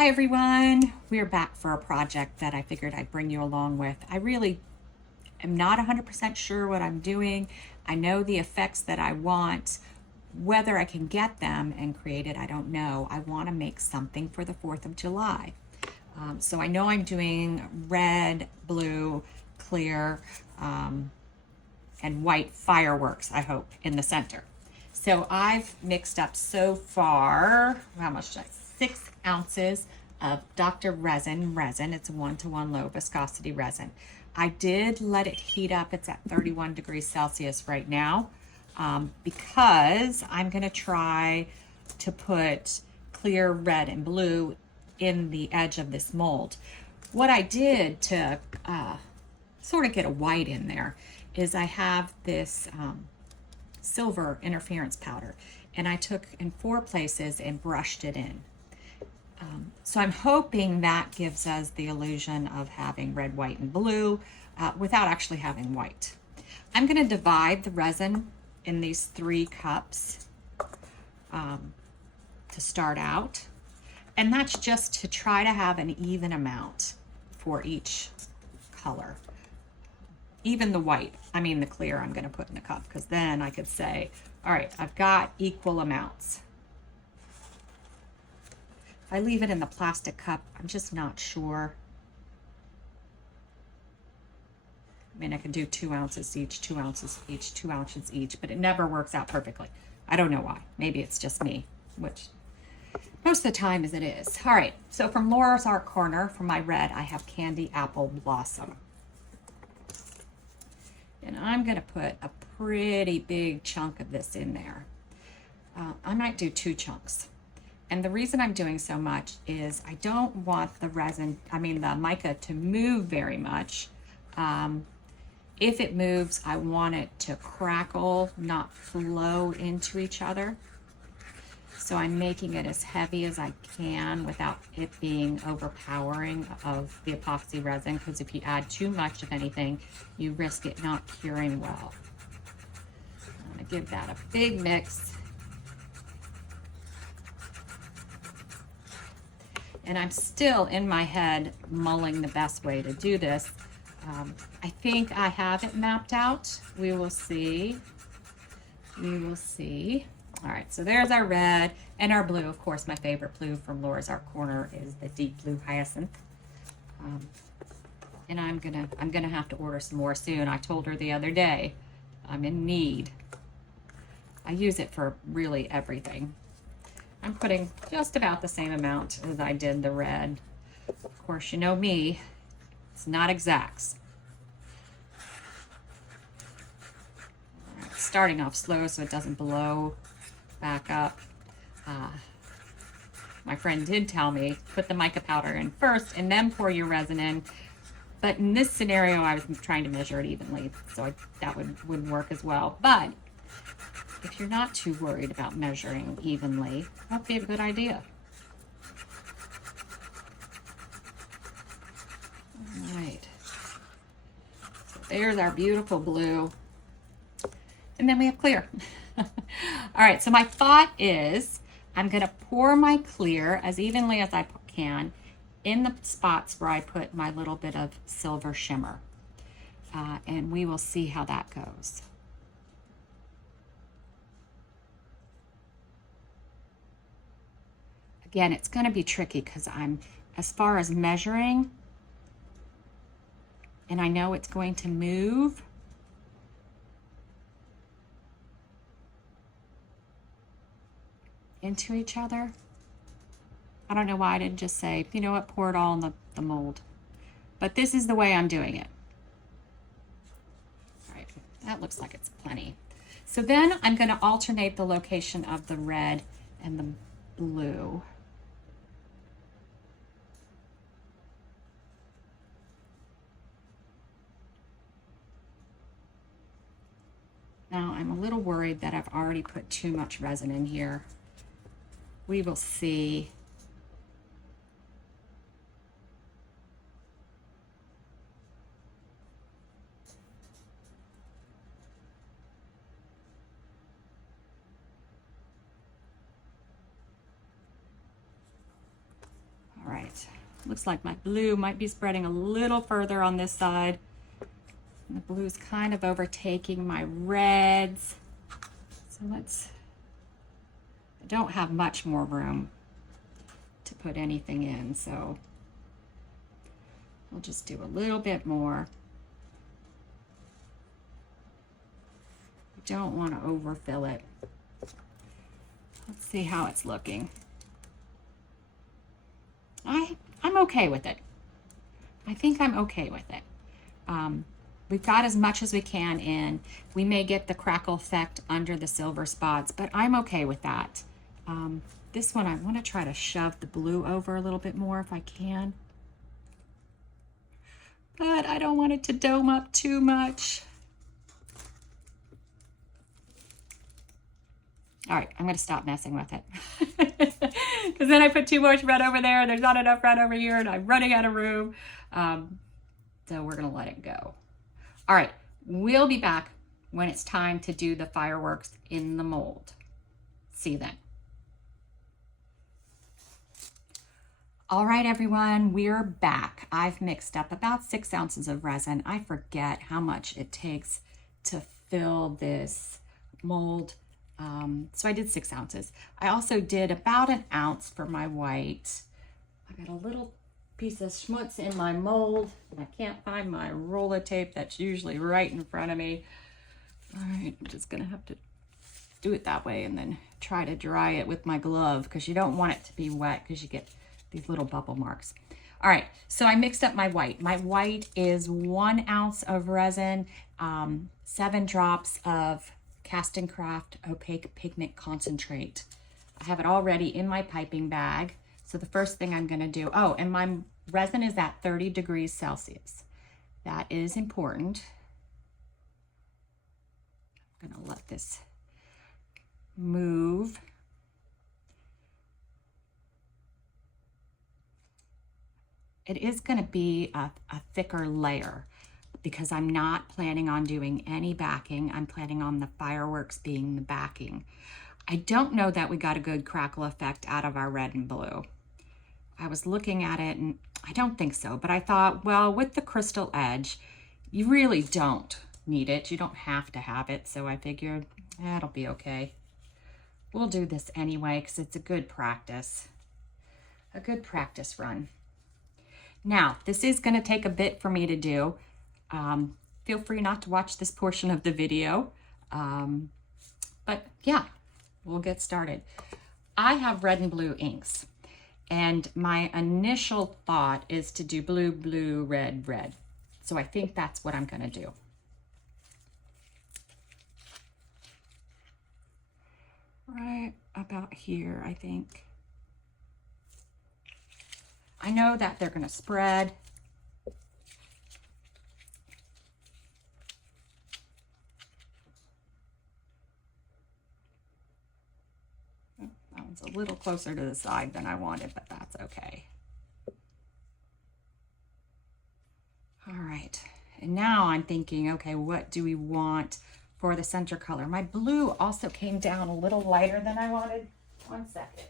Hi everyone, we're back for a project that I figured I'd bring you along with. I really am not 100% sure what I'm doing. I know the effects that I want. Whether I can get them and create it, I don't know. I want to make something for the 4th of July. So I know I'm doing red, blue, clear, and white fireworks, I hope, in the center. So I've mixed up so far, how much did I, 6 ounces of Dr. Resin. It's a 1-to-1 low viscosity resin. I did let it heat up. It's at 31 degrees Celsius right now because I'm going to try to put clear red and blue in the edge of this mold. What I did to sort of get a white in there is I have this silver interference powder, and I took in 4 places and brushed it in. So I'm hoping that gives us the illusion of having red, white, and blue without actually having white. I'm going to divide the resin in these 3 cups to start out, and that's just to try to have an even amount for each color. Even the white, the clear, I'm going to put in the cup, because then I could say, all right, I've got equal amounts. If I leave it in the plastic cup, I'm just not sure. I could do 2 ounces each, 2 ounces each, 2 ounces each, but it never works out perfectly. I don't know why. Maybe it's just me, which most of the time as it is. All right, so from Laura's Art Corner, for my red, I have Candy Apple Blossom. And I'm going to put a pretty big chunk of this in there. I might do 2 chunks. And the reason I'm doing so much is I don't want the the mica to move very much. If it moves, I want it to crackle, not flow into each other. So I'm making it as heavy as I can without it being overpowering of the epoxy resin, because if you add too much of anything, you risk it not curing well. I'm going to give that a big mix. And I'm still in my head mulling the best way to do this. I think I have it mapped out. We will see. We will see. All right, so there's our red and our blue. Of course, my favorite blue from Laura's Art Corner is the deep blue hyacinth. And I'm gonna have to order some more soon. I told her the other day I'm in need. I use it for really everything. I'm putting just about the same amount as I did the red. Of course, you know me, it's not exacts. Starting off slow so it doesn't blow back up. My friend did tell me, put the mica powder in first and then pour your resin in. But in this scenario, I was trying to measure it evenly, so that would work as well. But if you're not too worried about measuring evenly, that would be a good idea. All right. So there's our beautiful blue. And then we have clear. All right, so my thought is I'm going to pour my clear as evenly as I can in the spots where I put my little bit of silver shimmer. And we will see how that goes. Again, it's going to be tricky because as far as measuring, and I know it's going to move. Into each other. I don't know why I didn't just say, you know what, pour it all in the mold. But this is the way I'm doing it. All right, that looks like it's plenty. So then I'm going to alternate the location of the red and the blue. Now I'm a little worried that I've already put too much resin in here. We will see. right, looks like my blue might be spreading a little further on this side. And the blue's kind of overtaking my reds. So I don't have much more room to put anything in, so we'll just do a little bit more. You don't want to overfill it. Let's see how it's looking. I'm okay with it. I think I'm okay with it. We've got as much as we can in. We may get the crackle effect under the silver spots, but I'm okay with that. This one, I want to try to shove the blue over a little bit more if I can. But I don't want it to dome up too much. All right, I'm going to stop messing with it. Because then I put too much red over there, there's not enough red over here, and I'm running out of room. So we're going to let it go. All right, we'll be back when it's time to do the fireworks in the mold. See you then. All right, everyone, we're back. I've mixed up about 6 ounces of resin. I forget how much it takes to fill this mold. So I did 6 ounces. I also did about 1 ounce for my white. I got a little piece of schmutz in my mold. I can't find my roller tape that's usually right in front of me. All right, I'm just gonna have to do it that way and then try to dry it with my glove because you don't want it to be wet because you get these little bubble marks. All right, so I mixed up my white. My white is 1 ounce of resin, 7 drops of Cast and Craft opaque pigment concentrate. I have it already in my piping bag. So the first thing I'm gonna do, oh, and my resin is at 30 degrees Celsius. That is important. I'm gonna let this move. It is gonna be a thicker layer because I'm not planning on doing any backing. I'm planning on the fireworks being the backing. I don't know that we got a good crackle effect out of our red and blue. I was looking at it and I don't think so, but I thought, well, with the crystal edge, you really don't need it. You don't have to have it. So I figured that'll be okay. We'll do this anyway because it's a good practice run. Now, this is going to take a bit for me to do. Feel free not to watch this portion of the video. But yeah, we'll get started. I have red and blue inks, and my initial thought is to do blue, blue, red, red. So I think that's what I'm going to do. Right about here, I think. I know that they're going to spread. That one's a little closer to the side than I wanted, but that's okay. All right, and now I'm thinking, okay, what do we want for the center color? My blue also came down a little lighter than I wanted. 1 second.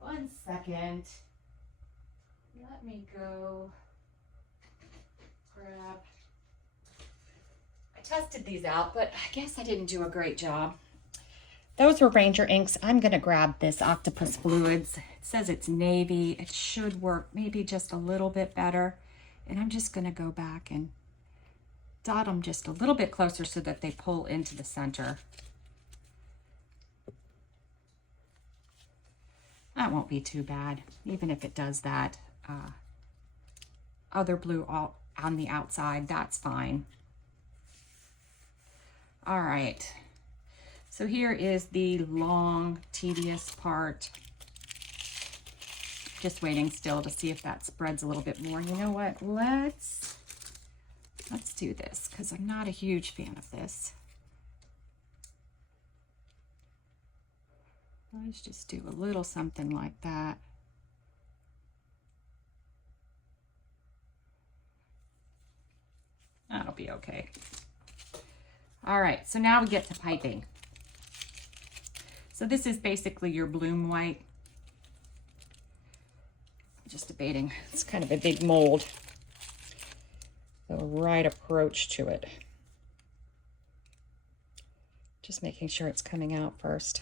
1 second. Let me go grab. I tested these out, but I guess I didn't do a great job. Those were Ranger inks. I'm going to grab this Octopus Fluids. It says it's navy. It should work maybe just a little bit better. And I'm just going to go back and dot them just a little bit closer so that they pull into the center. That won't be too bad, even if it does that. Other blue all on the outside, that's fine. All right. So here is the long, tedious part. Just waiting still to see if that spreads a little bit more. You know what? Let's do this because I'm not a huge fan of this. Let's just do a little something like that. That'll be okay. All right, so now we get to piping. So this is basically your bloom white. just debating. It's kind of a big mold. The right approach to it. Just making sure it's coming out first.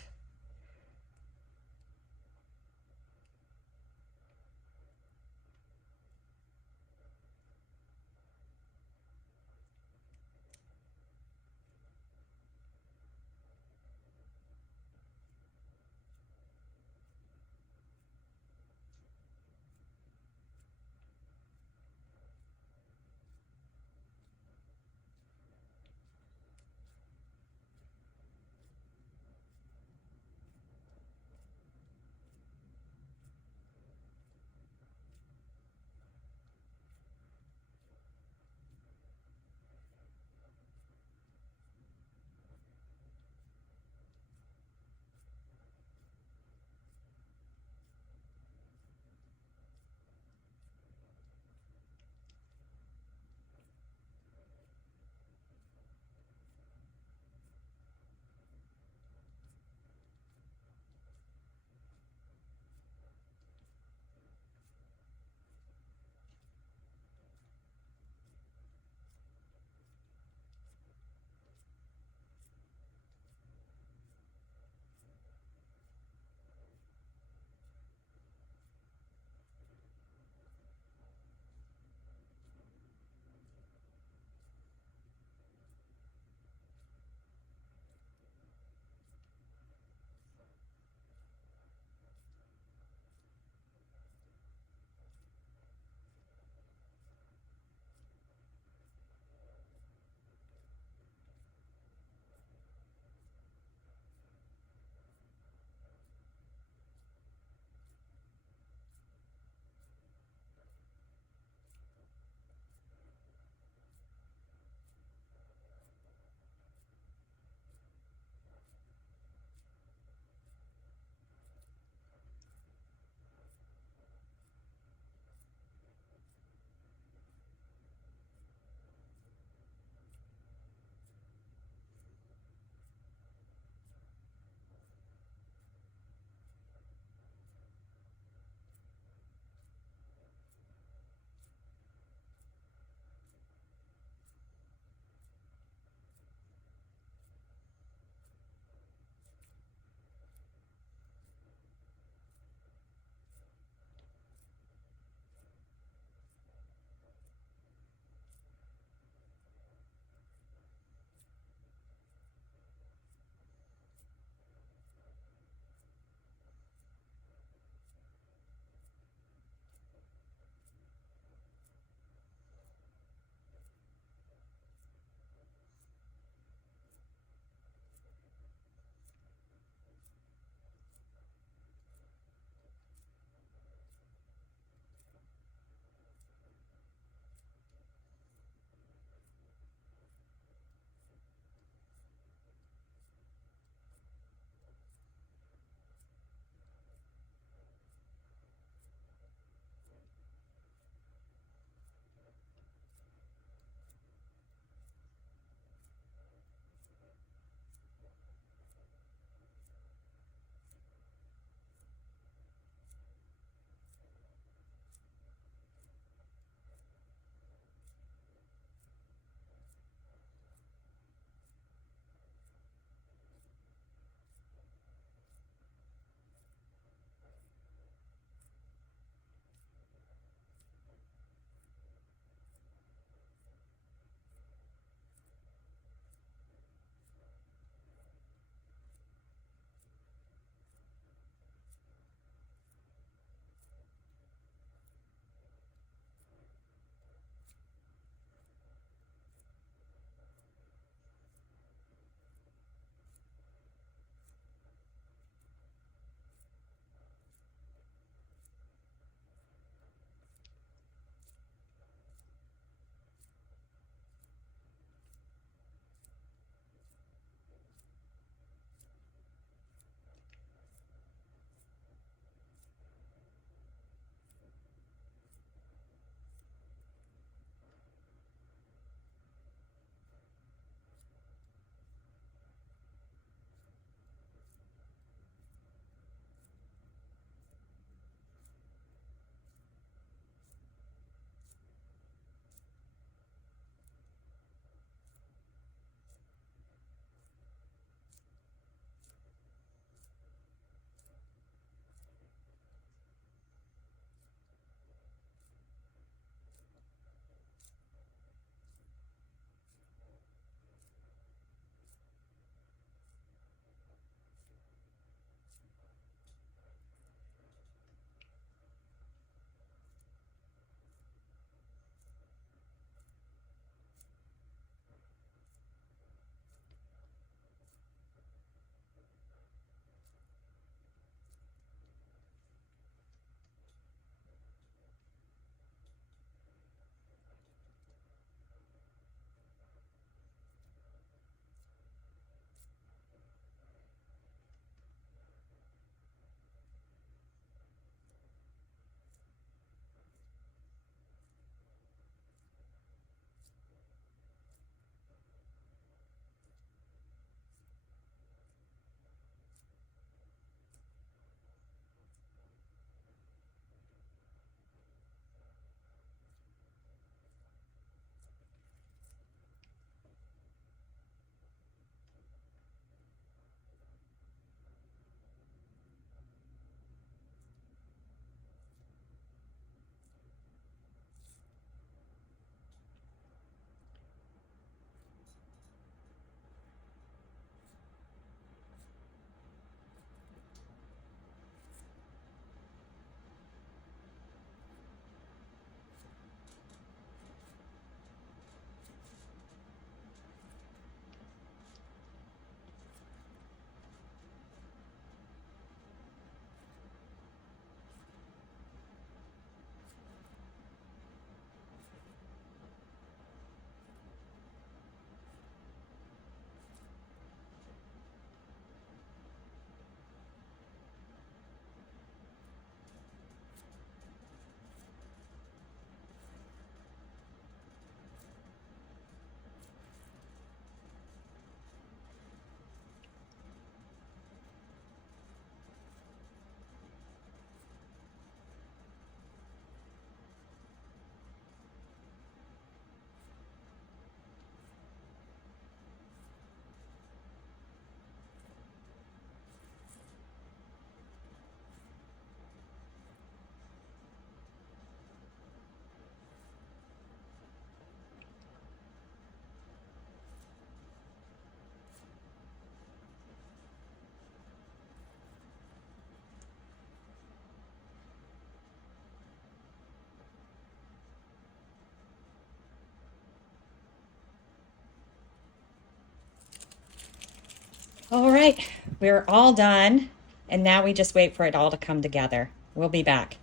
All right, we're all done. And now we just wait for it all to come together. We'll be back.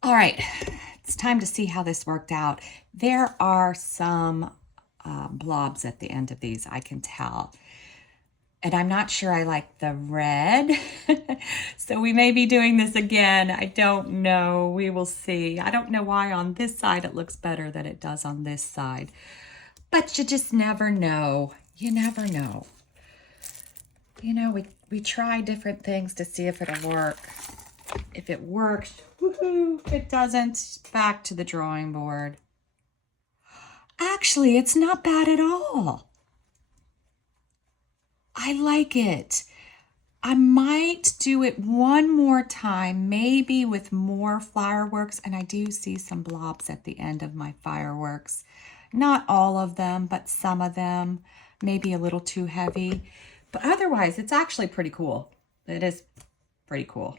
All right, it's time to see how this worked out. There are some blobs at the end of these, I can tell. And I'm not sure I like the red. So we may be doing this again. I don't know. We will see. I don't know why on this side it looks better than it does on this side. But you just never know. You never know. You know, we try different things to see if it'll work. If it works, woohoo. If it doesn't, back to the drawing board. Actually, it's not bad at all. I like it. I might do it one more time, maybe with more fireworks. And I do see some blobs at the end of my fireworks. Not all of them, but some of them. Maybe a little too heavy. But otherwise, it's actually pretty cool. It is pretty cool.